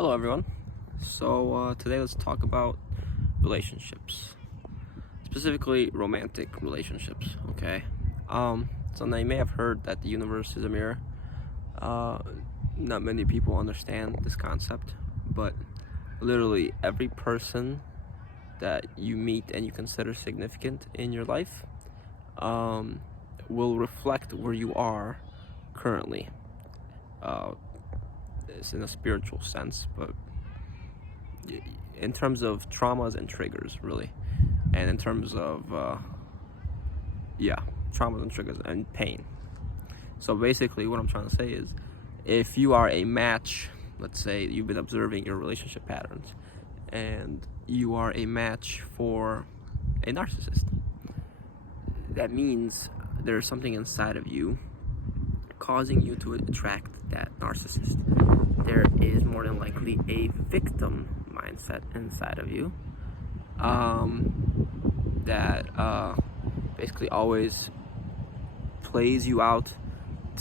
Hello, everyone. So, today let's talk about relationships, specifically romantic relationships. Okay. So now you may have heard that the universe is a mirror. Uh, Not many people understand this concept, but literally every person that you meet and you consider significant in your life um, will reflect where you are currently. Uh, it's in a spiritual sense, but in terms of traumas and triggers, really, and in terms of traumas and triggers and pain. So basically, what I'm trying to say is, if you are a match, let's say you've been observing your relationship patterns, and you are a match for a narcissist, that means there's something inside of you causing you to attract that narcissist. There is more than likely a victim mindset inside of you that basically always plays you out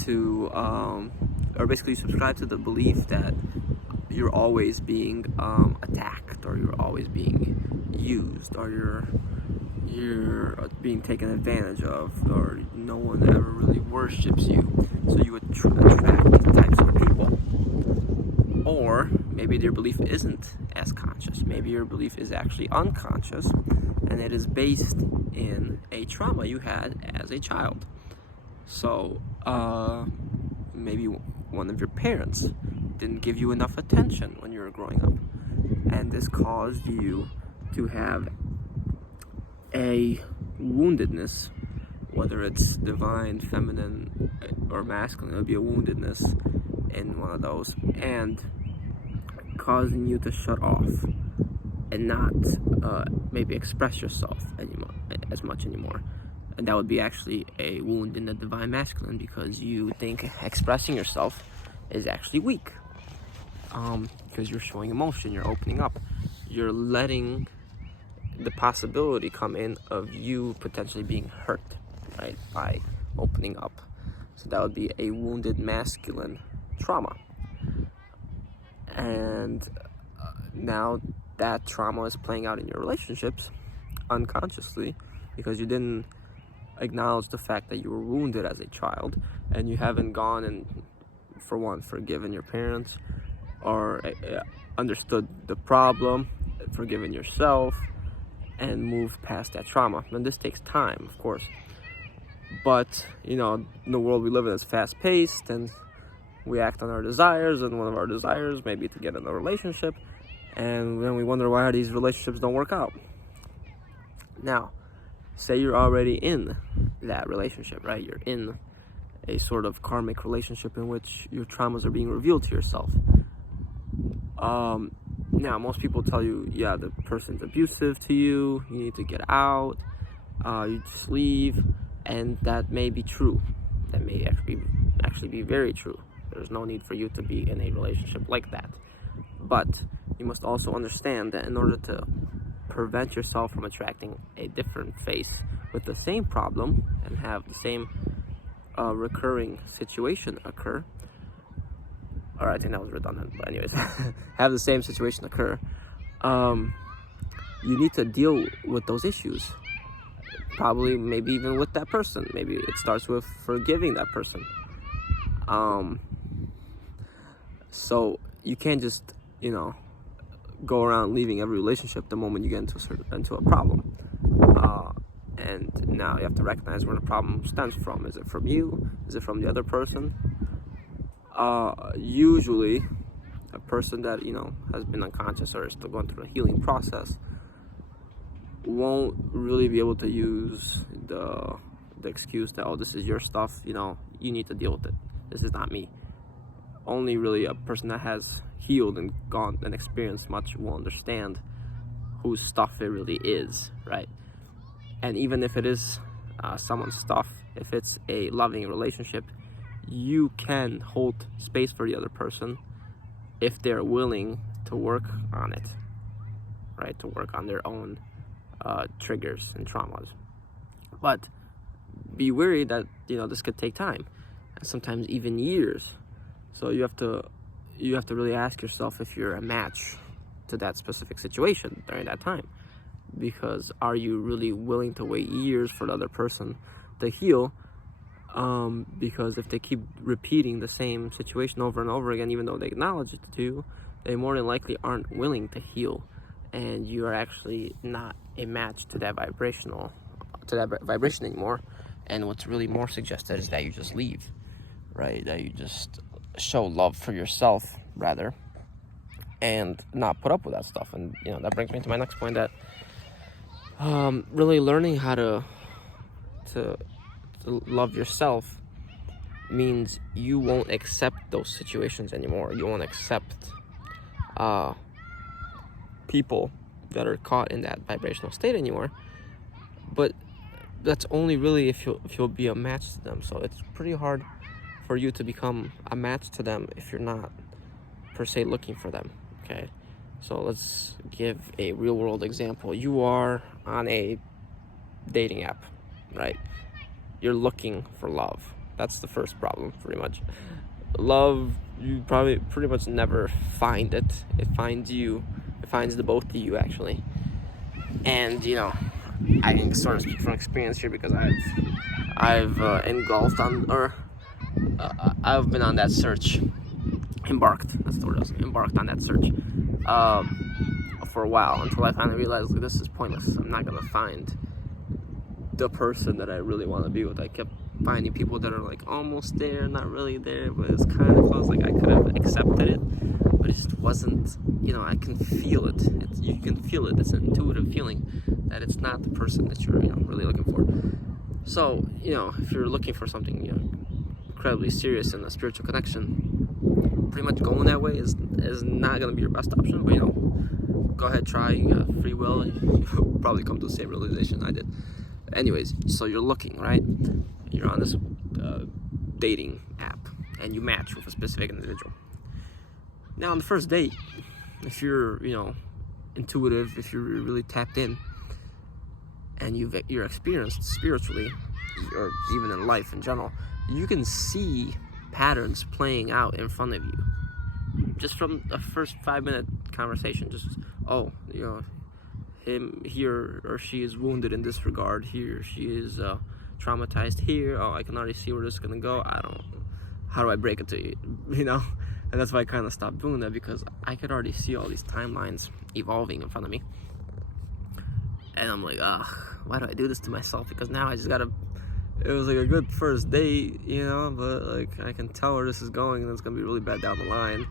to, or basically subscribe to the belief that you're always being attacked, or you're always being used, or you're being taken advantage of, or no one ever really worships you. So you attract these types of people. Or maybe your belief isn't as conscious. Maybe your belief is actually unconscious, and it is based in a trauma you had as a child. So maybe one of your parents didn't give you enough attention when you were growing up, and this caused you to have a woundedness, whether it's divine, feminine, or masculine. It would be a woundedness in one of those, and causing you to shut off and not maybe express yourself as much anymore. And that would be actually a wound in the divine masculine, because you think expressing yourself is actually weak, because you're showing emotion, you're opening up, you're letting the possibility come in of you potentially being hurt, right, by opening up. So that would be a wounded masculine trauma. And now that trauma is playing out in your relationships unconsciously, because you didn't acknowledge the fact that you were wounded as a child, and you haven't gone and, for one, forgiven your parents, or understood the problem, forgiven yourself, and moved past that trauma. And this takes time, of course. But, the world we live in is fast-paced, and we act on our desires, and one of our desires may be to get in a relationship, and then we wonder why these relationships don't work out. Now, say you're already in that relationship, right? You're in a sort of karmic relationship in which your traumas are being revealed to yourself. Now, most people tell you, yeah, the person's abusive to you, you need to get out, you just leave, and that may be true. That may actually be very true. There's no need for you to be in a relationship like that. But you must also understand that in order to prevent yourself from attracting a different face with the same problem and have the same recurring situation occur, or I think that was redundant, but anyways, have the same situation occur, you need to deal with those issues. Probably, maybe even with that person. Maybe it starts with forgiving that person. So you can't just, go around leaving every relationship the moment you get into a problem. And now you have to recognize where the problem stems from. Is it from you? Is it from the other person? Usually, a person that, has been unconscious or is still going through a healing process won't really be able to use the excuse that, oh, this is your stuff, you need to deal with it. This is not me. Only really a person that has healed and gone and experienced much will understand whose stuff it really is, right? And even if it is someone's stuff, if it's a loving relationship, you can hold space for the other person if they're willing to work on it, right? To work on their own triggers and traumas. But be wary that, this could take time, and sometimes even years. So you have to, you have to really ask yourself if you're a match to that specific situation during that time. Because are you really willing to wait years for the other person to heal? Because if they keep repeating the same situation over and over again, even though they acknowledge it to you, they more than likely aren't willing to heal, and you are actually not a match to that vibration anymore. And what's really more suggested is that you just leave, right? That you just show love for yourself rather, and not put up with that stuff. And that brings me to my next point, that really learning how to love yourself means you won't accept those situations anymore. You won't accept people that are caught in that vibrational state anymore. But that's only really if you'll be a match to them. So it's pretty hard for you to become a match to them if you're not per se looking for them. Okay, so let's give a real world example. You are on a dating app, right? You're looking for love. That's the first problem, pretty much. Love, you probably pretty much never find it. It finds you. It finds the both of you, actually. And I can sort of speak from experience here, because I've engulfed on, or I've been on that search. Embarked. That's the word I was saying. Embarked on that search for a while, until I finally realized, like, this is pointless. I'm not gonna find the person that I really want to be with. I kept finding people that are like almost there, not really there, but it's kind of close. Like I could have accepted it, but it just wasn't. I can feel it. You can feel it. It's an intuitive feeling that it's not the person that you're really looking for. So if you're looking for something incredibly serious in a spiritual connection, pretty much going that way is not gonna be your best option. But go ahead, try. You got free will. You'll probably come to the same realization I did. Anyways, so you're looking, right? You're on this dating app, and you match with a specific individual. Now, on the first date, if you're, intuitive, if you're really tapped in, and you're experienced spiritually, or even in life in general, you can see patterns playing out in front of you. Just from the first 5-minute conversation, he or she is wounded in this regard. He or she is traumatized here. I can already see where this is gonna go. How do I break it to you? And that's why I kind of stopped doing that, because I could already see all these timelines evolving in front of me. And I'm like, why do I do this to myself? Because now I just gotta. It was like a good first date, but like I can tell where this is going, and it's gonna be really bad down the line.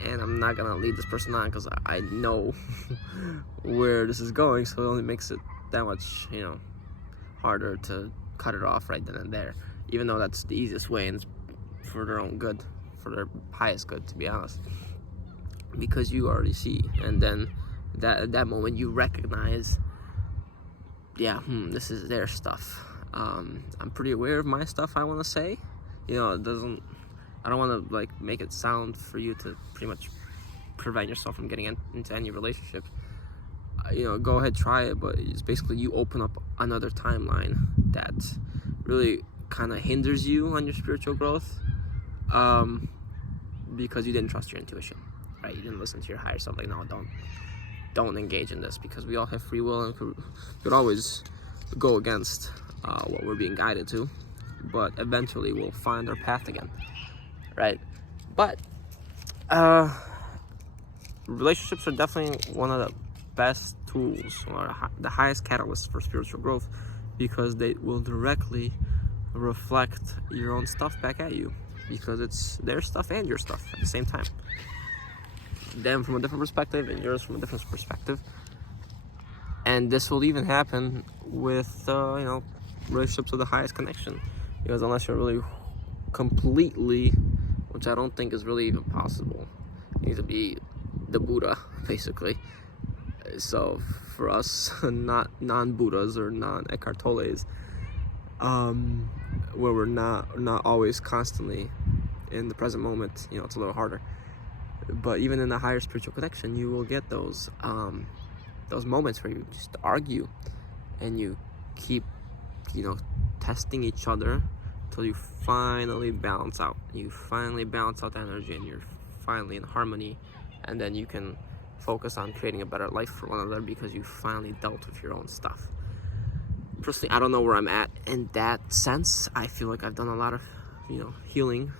And I'm not gonna lead this person on, because I know where this is going. So it only makes it that much, harder to cut it off right then and there. Even though that's the easiest way, and it's for their own good, for their highest good, to be honest. Because you already see, and then at that moment you recognize, this is their stuff. I'm pretty aware of my stuff. I want to say, I don't want to like make it sound for you to pretty much prevent yourself from getting into any relationship. Go ahead, try it, but it's basically you open up another timeline that really kind of hinders you on your spiritual growth, because you didn't trust your intuition, right? You didn't listen to your higher self. Like, no, don't engage in this, because we all have free will and could always go against what we're being guided to, but eventually we'll find our path again, right? But relationships are definitely one of the best tools, or the highest catalyst for spiritual growth, because they will directly reflect your own stuff back at you, because it's their stuff and your stuff at the same time. Them from a different perspective, and yours from a different perspective. And this will even happen with relationships of the highest connection, because unless you're really completely, which I don't think is really even possible, you need to be the Buddha, basically. So for us non-Buddhas or non-Eckhart Tolles, where we're not always constantly in the present moment, it's a little harder. But even in the higher spiritual connection, you will get those moments where you just argue, and you keep testing each other until you finally balance out. You finally balance out the energy, and you're finally in harmony, and then you can focus on creating a better life for one another because you finally dealt with your own stuff. Personally, I don't know where I'm at in that sense. I feel like I've done a lot of, healing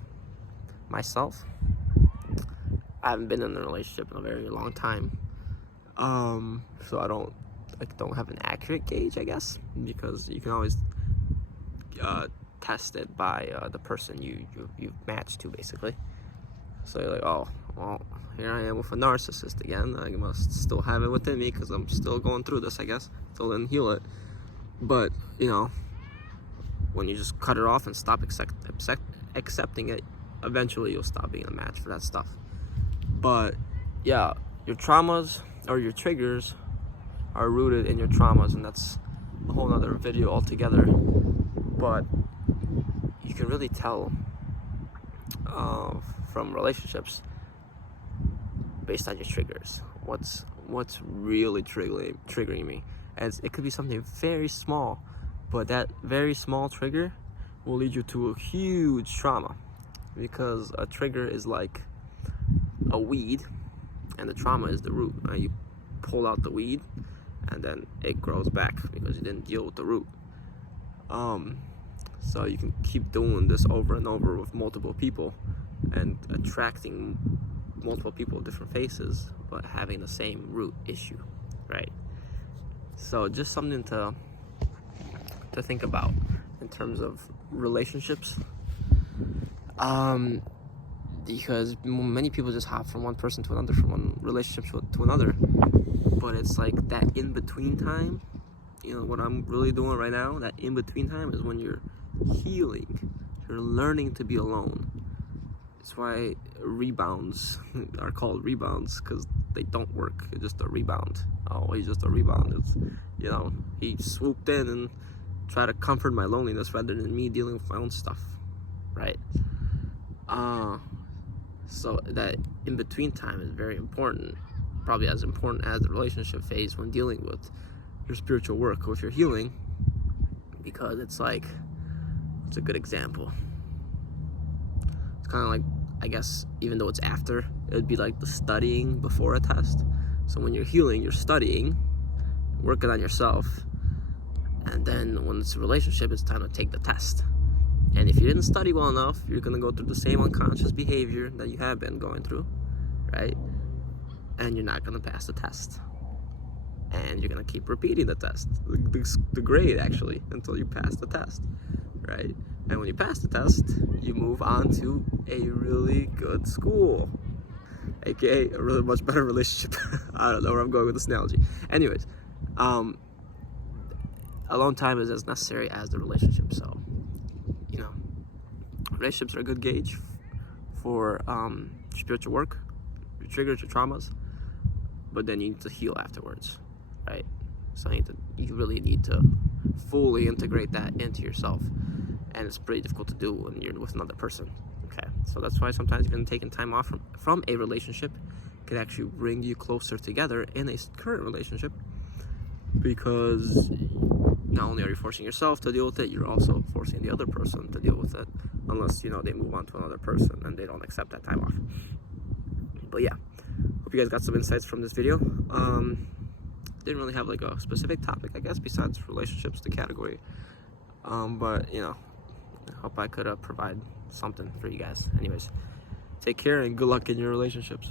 myself. I haven't been in a relationship in a very long time, so I don't have an accurate gauge, I guess, because you can always test it by the person you've matched to, basically. So you're like, oh, well, here I am with a narcissist again. I must still have it within me because I'm still going through this, I guess. Still didn't heal it. But, when you just cut it off and stop accepting it, eventually you'll stop being a match for that stuff. But, yeah, your traumas or your triggers are rooted in your traumas, and that's a whole other video altogether. But you can really tell from relationships based on your triggers what's really triggering me. As it could be something very small, but that very small trigger will lead you to a huge trauma, because a trigger is like a weed and the trauma is the root. You pull out the weed and then it grows back because you didn't deal with the root. So you can keep doing this over and over with multiple people and attracting multiple people with different faces, but having the same root issue, right? So just something to think about in terms of relationships, because many people just hop from one person to another, from one relationship to another, but it's like that in-between time. What I'm really doing right now, that in-between time is when you're healing, you're learning to be alone. That's why rebounds are called rebounds, because they don't work. It's just a rebound. Oh, he's just a rebound. It's, he swooped in and tried to comfort my loneliness rather than me dealing with my own stuff, right? So that in-between time is very important, probably as important as the relationship phase when dealing with your spiritual work, with your healing, because it's a good example. It's kind of like, I guess, even though it's after, it would be like the studying before a test. So when you're healing, you're studying, working on yourself, and then when it's a relationship, it's time to take the test. And if you didn't study well enough, you're going to go through the same unconscious behavior that you have been going through, right? And you're not going to pass the test. And you're going to keep repeating the test, the grade, actually, until you pass the test, right? And when you pass the test, you move on to a really good school, aka a really much better relationship. I don't know where I'm going with this analogy. Anyways, alone time is as necessary as the relationship. So, relationships are a good gauge for spiritual work, your triggers, your traumas, but then you need to heal afterwards, right? So you really need to fully integrate that into yourself, and it's pretty difficult to do when you're with another person. Okay, so that's why sometimes even taking time off from a relationship can actually bring you closer together in a current relationship, because not only are you forcing yourself to deal with it, you're also forcing the other person to deal with it, unless, they move on to another person and they don't accept that time off. But yeah, hope you guys got some insights from this video. Didn't really have like a specific topic, I guess, besides relationships, the category. But, I hope I could provide something for you guys. Anyways, take care and good luck in your relationships.